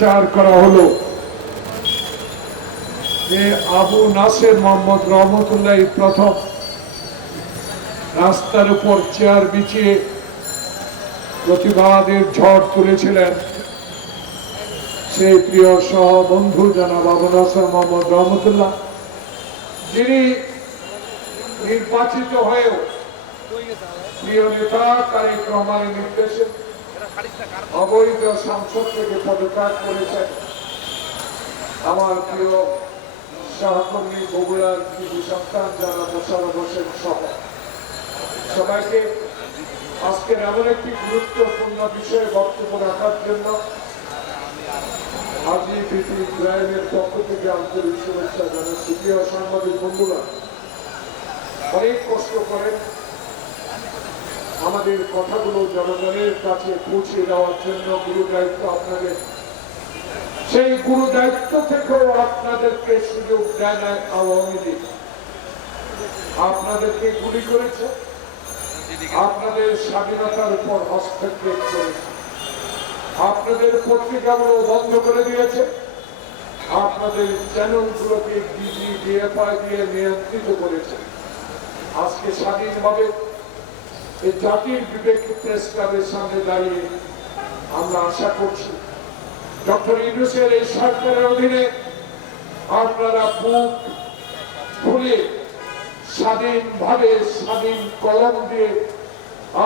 চার করা হলো যে আবু নাসের মোহাম্মদ রহমতুল্লাহ প্রথম রাস্তার উপর চেয়ার বিছিয়ে প্রতিবাদের ঝড় তুলেছিলেন। সেই প্রিয় সহ বন্ধু জনাব আবু নাসের মোহাম্মদ রহমতুল্লাহ, যিনি নির্বাচিত হয়েও প্রিয় নেতা তারেক রহমানের নির্দেশে অবৈধ সংসদ থেকে পদত্যাগ করেছেন। আমার প্রিয় সহকর্মী বগুড়ার কৃষি সন্তান যারা মোশাররফ হোসেন সহ সবাইকে আজকের এমন একটি গুরুত্বপূর্ণ বিষয়ে বক্তব্য রাখার জন্য আজিবিটি ইসরায়েলের পক্ষ থেকে আন্তরিক শুভেচ্ছা জানাচ্ছি। প্রিয় সাংবাদিক বন্ধুরা, অনেক কষ্ট করে আমাদের কথাগুলো জনগণের কাছে পৌঁছে দেওয়ার জন্য গুরু দায়িত্ব আপনাদের। সেই গুরু দায়িত্ব থেকেও আপনাদেরকে সুযোগ দেয় না আওয়ামী লীগ। আপনাদেরকে গুলি করেছে, আপনাদের স্বাধীনতার উপর হস্তক্ষেপ করেছে, আপনাদের পত্রিকাগুলো বন্ধ করে দিয়েছে, আপনাদের চ্যানেলগুলোকে ডিজি ডিএফআই দিয়ে নিয়ন্ত্রিত করেছে। আজকে স্বাধীনভাবে এই জাতির বিবেক প্রেস ক্লাবের সামনে দাঁড়িয়ে আমরা আশা করছি ডক্টর ইউনূসের এই সরকারের অধীনে আপনারা বুক খুলে স্বাধীনভাবে স্বাধীন কলম দিয়ে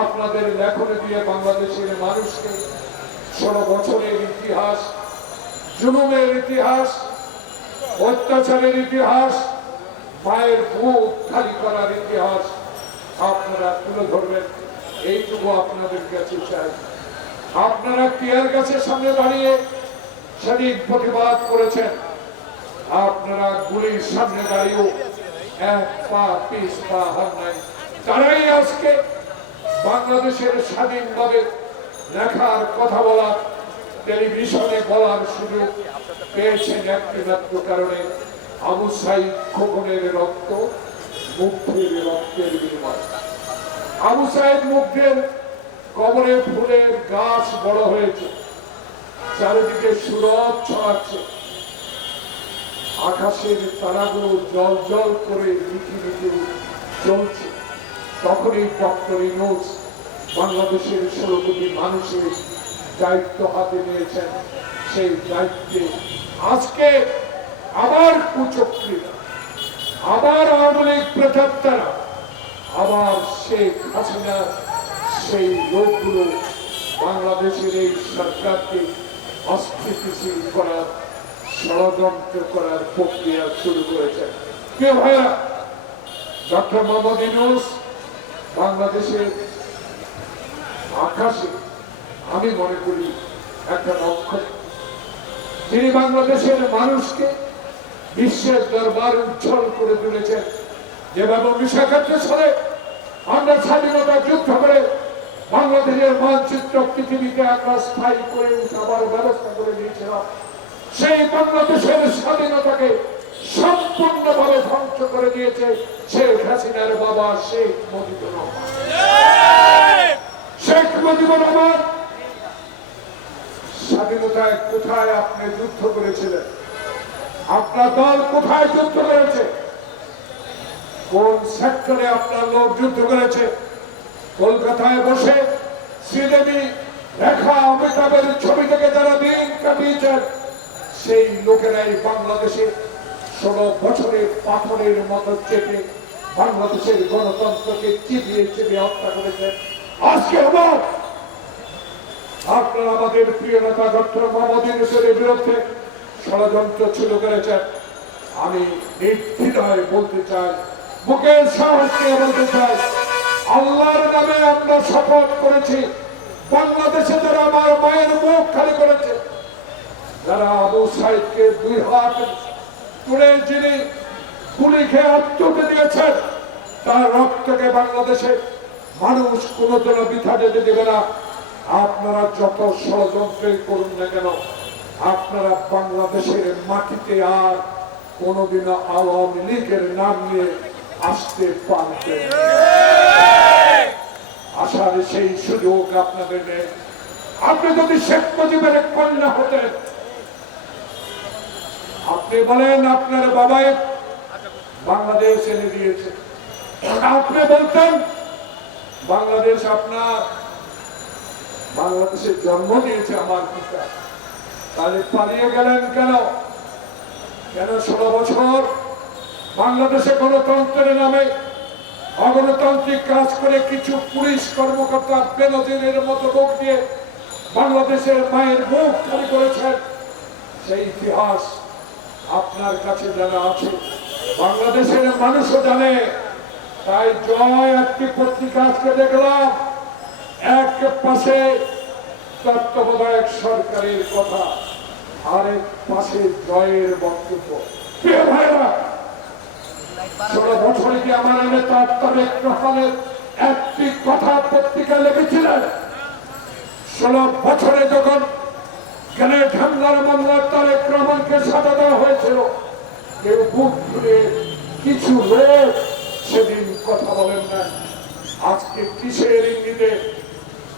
আপনাদের লেখনী দিয়ে বাংলাদেশের মানুষকে 16 বছরের ইতিহাস, জুলুমের ইতিহাস, অত্যাচারের ইতিহাস, মায়ের বুক খালি করার ইতিহাস আপনারা তুলে ধরবেন, এইটুকু আপনাদের কাছে চাই। আপনারা টিয়ার গাছের সামনে দাঁড়িয়ে সেদিন প্রতিবাদ করেছেন, আপনারা গুলির সামনে দাঁড়িয়েও এক পা পিছ পা হার নাই। তারাই আজকে বাংলাদেশের স্বাধীনভাবে লেখার কথা বলার, টেলিভিশনে বলার সুযোগ পেয়েছেন একটি মাত্র কারণে, আবু সাঈদ খোকনের রক্ত মুগ্ধের রক্তের বিনিময়। আবু সাঈদ মুগ্ধের কবরে ফুলের গাছ বড় হয়েছে, চারিদিকে সুরভ ছড়াচ্ছে, আকাশের তারাগুলো জল জল করে মিটি মিটি চলছে। তখনই ডক্টর ইউনূস বাংলাদেশের 16 কোটি মানুষের দায়িত্ব হাতে নিয়েছেন। সেই দায়িত্বে আজকে আবার কুচক্রীরা, আবার আওয়ামী লীগ প্রেতাত্মারা, আবার শেখ হাসিনা সেই লোকগুলো বাংলাদেশের এই সরকারকে অস্থিতিশীল করার, ষড়যন্ত্র করার প্রক্রিয়া শুরু করেছে। প্রিয় ভাইয়া, ডক্টর মোহাম্মদ ইউনূস বাংলাদেশের আকাশে আমি মনে করি একটা নক্ষত্র। তিনি বাংলাদেশের মানুষকে বিশ্বের দরবার উজ্জ্বল করে তুলেছেন। যেভাবে 1971 সালে আমরা স্বাধীনতা যুদ্ধ করে বাংলাদেশের মানচিত্র পৃথিবীতে একটা স্থায়ী করে উঠাবার ব্যবস্থা করে দিয়েছিলাম, সেই বাংলাদেশের স্বাধীনতাকে সম্পূর্ণভাবে ধ্বংস করে দিয়েছে শেখ হাসিনার বাবা শেখ মুজিবুর রহমান। শেখ মুজিবুর রহমান স্বাধীনতায় কোথায় আপনি যুদ্ধ করেছিলেন? আপনার দল কোথায় যুদ্ধ করেছে? কোন সেক্টরে আপনার লোক যুদ্ধ করেছে? কলকাতায় বসে শ্রীদেবী রেখা অমিতাভের ছবি থেকে যারা দিন কাটিয়েছেন, সেই লোকেরাই বাংলাদেশে 16 বছরের পাথরের মতো চেপে বাংলাদেশের গণতন্ত্রকে চিবিয়ে চিবিয়ে হত্যা করেছেন। আজকে আবার আপনারা আমাদের প্রিয় নেতা ডক্টর মোহাম্মদ ইউনূসের বিরুদ্ধে ষড়যন্ত্র শুরু করেছেন। আমি নির্দ্বিধায় বলতে চাই, বুকের সাহস নিয়ে বলতে চাই, আল্লাহর নামে আমরা শপথ করেছি, বাংলাদেশে যারা আমার মায়ের মুখ খালি করেছে, যারা আবু সাঈদকে 2 হাত তুলে যিনি গুলি খেয়ে আত্মহত্যা দিয়েছেন, তার রক্তকে বাংলাদেশে মানুষ কোনোদিনও বৃথা যেতে দেবে না। আপনারা যত ষড়যন্ত্রই করুন না কেন, আপনারা বাংলাদেশের মাটিতে আর কোনোদিনও আওয়ামী লীগের নাম নিয়ে আসতে পারবেন। আসার সেই সুযোগ আপনাদের নেই। আপনি যদি শেখ মুজিবের কন্যা হতেন, আপনি বলেন আপনার বাবাই বাংলাদেশ এনে দিয়েছে, আপনি বলতেন বাংলাদেশ আপনার, বাংলাদেশের জন্ম দিয়েছে আমার পিতা, তাহলে পালিয়ে গেলেন কেন? কেন 16 বছর বাংলাদেশে গণতন্ত্রের নামে অগণতান্ত্রিক কাজ করে কিছু পুলিশ কর্মকর্তা বেনজিরের মতো লোক দিয়ে বাংলাদেশের মায়ের মুখ খালি করেছেন? সেই ইতিহাস আপনার কাছে জানা আছে, বাংলাদেশের মানুষও জানে। তাই জয় একটি পত্রিকা আজকে দেখলাম, এক পাশে তত্ত্বাবধায়ক সরকারের কথা, আরেক পাশে জয়ের বক্তব্য। প্রিয় ভাইরা, 16 বছরে কি আমার নেতা তারেক রহমানের একটি কথা পত্রিকা লিখেছিলেন? 16 বছরে যখন গ্রেনেড হামলার মামলায় তারেক রহমানকে সাজা দেওয়া হয়েছিল, কেউ বুক খুলে কিছু লোক সেদিন কথা বলেন না। আজকে কিসের ইঙ্গিতে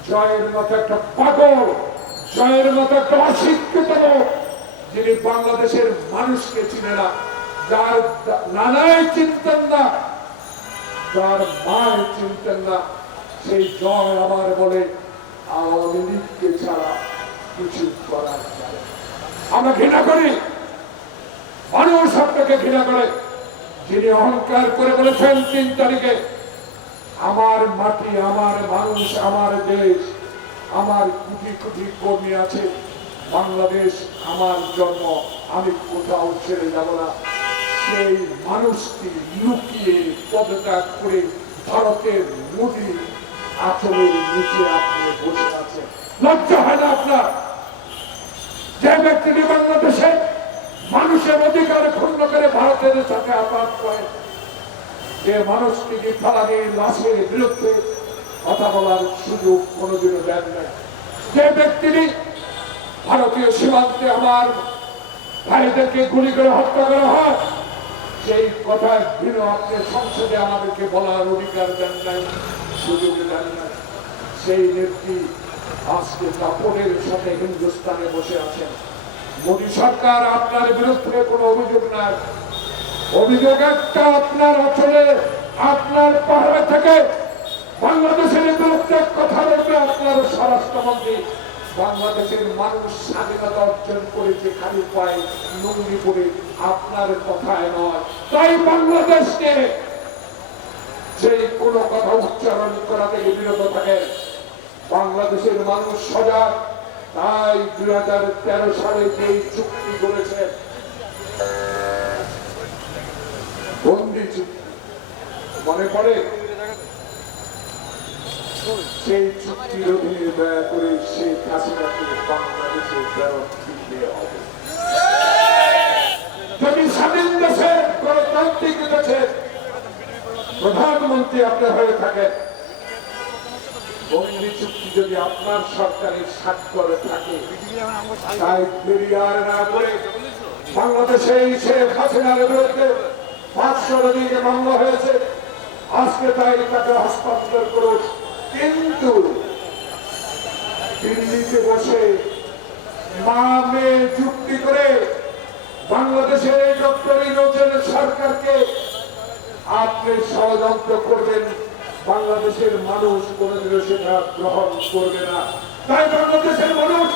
জয়ের মতো একটা পাগল, জয়ের মতো একটা অশিক্ষিত লোক, যিনি বাংলাদেশের মানুষকে চিনে না, যার নানাই চিনতেন না, যার মায় চিনতেন না, সেই জয় আবার বলে আওয়ামী লীগকে ছাড়া কিছু করার যায়। আমরা ঘৃণা করি, মানুষ আপনাকে ঘৃণা করে, যিনি অহংকার করে বলেছেন 3 তারিখে আমার মাটি, আমার মানুষ, আমার দেশ, আমার কোটি কোটি কর্মী আছে, বাংলাদেশ আমার জন্ম, আমি কোথাও ছেড়ে যাব না। সেই মানুষটি লুকিয়ে পদত্যাগ করে ভারতের মোদী আচলের নিচে আপনি বসে আছেন। লজ্জা হয় না আপনার? যে ব্যক্তিটি বাংলাদেশে মানুষের অধিকার ক্ষুণ্ণ করে ভারতের সাথে আঘাত করে, যে মানুষটিকে ফালানির লাশের বিরুদ্ধে কথা বলার সুযোগ কোনোদিনও দেন নাই, যে ব্যক্তিটি ভারতীয় সীমান্তে আমার ভাইদেরকে গুলি করে হত্যা করা হয়, সেই কথার ভিন্ন আপনি সংসদে আমাদেরকে বলার অধিকার দেন নাই, সুযোগ দেন নাই। সেই নেত্রী আজকে দাপটের সাথে হিন্দুস্তানে বসে আছেন। মোদী সরকার আপনার বিরুদ্ধে কোনো অভিযোগ নাই, অভিযোগ একটা, আপনার অঞ্চলে আপনার পাহাড়ে থেকে বাংলাদেশের বিরুদ্ধে কথা বলবে আপনার স্বরাষ্ট্রমন্ত্রী। বাংলাদেশের মানুষ স্বাধীনতা অর্জন করেছে খালি পায়ে লুঙ্গি পরে, আপনার কথায় নয়। তাই বাংলাদেশকে যে কোনো কথা উচ্চারণ করা থেকে বিরত থাকে। বাংলাদেশের মানুষ সজাগ, তাই 2013 সালে যে চুক্তি করেছে, বন্দি চুক্তি মনে পড়ে, সেই চুক্তির অধীনে দয়া করে শেখ হাসিনাকে বাংলাদেশে ফেরত দিতে হবে। যদি স্বাধীন দেশে গণতান্ত্রিক দেশে প্রধানমন্ত্রী আপনি হয়ে থাকেন, বন্দি চুক্তি যদি আপনার সরকারের স্বাক্ষরে থাকে, তাই দেরি আর না করে বাংলাদেশে শেখ হাসিনার বিরুদ্ধে 500 অধিক মামলা হয়েছে, আজকে তাই তাকে হস্তান্তর করুন। কিন্তু দিল্লিতে বসে মামে চুক্তি করে বাংলাদেশের এই ডক্টর ইউনূসের সরকারকে আপনি ষড়যন্ত্র করবেন, বাংলাদেশের মানুষ কোনদিনও সেটা গ্রহণ করবে না। তাই বাংলাদেশের মানুষ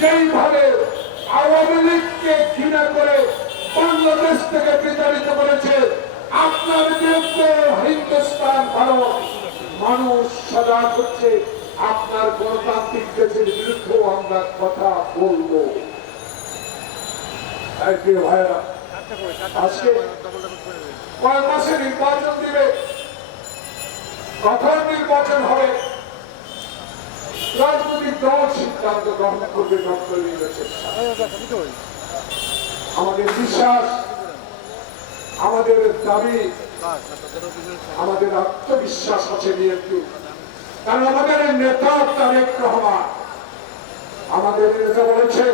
যেইভাবে আওয়ামী লীগকে ঘৃণা করে বাংলাদেশ থেকে বিতাড়িত করেছে, আপনার বিরুদ্ধে হিন্দুস্তান ভারত মানুষ সজাগ হচ্ছে। আপনার গণতান্ত্রিক দেশের বিরুদ্ধেও আমরা কথা বলবো। ভাইরা, আজকে কয়েক মাসে নির্বাচন দিবে, কখন নির্বাচন হবে রাজনৈতিক দল সিদ্ধান্ত গ্রহণ করবে। ডক্টর ইউনূসের আমাদের বিশ্বাস, আমাদের দাবি, আমাদের আত্মবিশ্বাস আছে বিএনপি, কারণ আমাদের নেতা তারেক রহমান, আমাদের নেতা বলেছে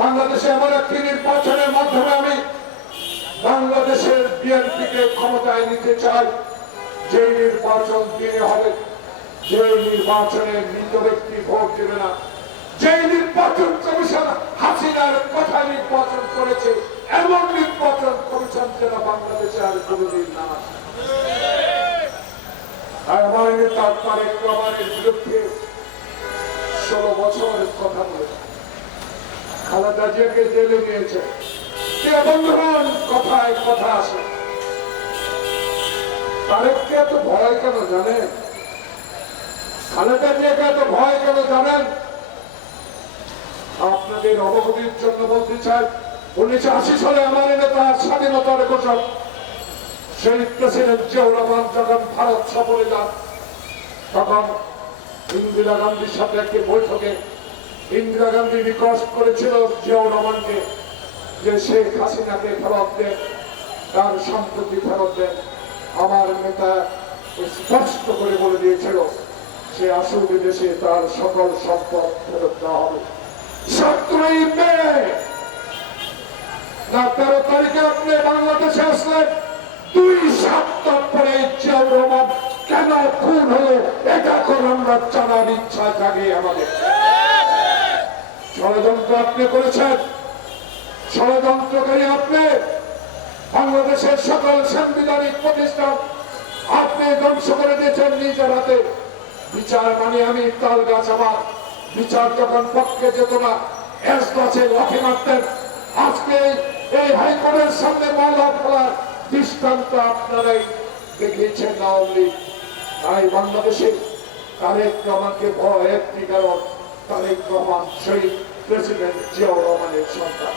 বাংলাদেশে এমন একটি নির্বাচনের মাধ্যমে আমি বাংলাদেশের বিএনপিকে ক্ষমতায় নিতে চাই, যে নির্বাচন দিনে হবে, যে নির্বাচনে মৃত ব্যক্তি ভোট দেবে না, যে নির্বাচন কমিশন হাসিনার কথা নির্বাচন করেছে, এমন বিচার কোনদিন না আসে। আমার নেতা তারেক রহমানের বিরুদ্ধে 16 বছরের কথা বলেছে, খালেদা জিয়াকে জেলে নিয়েছে। বন্ধুগণ, কথায় কথা আসে, তারেককে এত ভয় কেন জানেন? খালেদা জিয়াকে এত ভয় কেন জানেন? আপনাদের অবগতির জন্য বলতে চাই, 1980 সালে আমার নেতা স্বাধীনতার ঘোষক শহীদ প্রেসিডেন্ট জিয়াউর রহমান যখন ভারত সফরে যান, তখন ইন্দিরা গান্ধীর সাথে একটি বৈঠকে ইন্দিরা গান্ধী রিকোয়েস্ট করেছিল জিয়াউর রহমানকে যে শেখ হাসিনাকে ফেরত দেন, তার সম্পত্তি ফেরত দেন। আমার নেতা স্পষ্ট করে বলে দিয়েছিল সে আসল বিদেশে তার সকল সম্পদ ফেরত দেওয়া হবে। 17 মে না 13 তারিখে আপনি বাংলাদেশে আসলেন, 2 সপ্তাহ পরে জিয়াউর রহমান কেন খুন হলো এটা এখন আমরা জানার ইচ্ছা জাগে আমাদের। ষড়যন্ত্র আপনি করেছেন, ষড়যন্ত্রকারী আপনি। বাংলাদেশের সকল সাংবিধানিক প্রতিষ্ঠান আপনি ধ্বংস করে দিয়েছেন নিজের হাতে। বিচার মানে আমি তাল গাছ, আমার বিচার যখন পক্ষে যেত না এসে লাঠি মারতেন। আজকে এই হাইকোর্টের সামনে মামলা ফেলার দৃষ্টান্ত আপনারাই দেখিয়েছেন আওয়ামী লীগ। তাই বাংলাদেশে তারেক রহমানকে ভয় একটি কারণ, তারেক রহমান শহীদ প্রেসিডেন্ট জিয়াউর রহমানের সন্তান।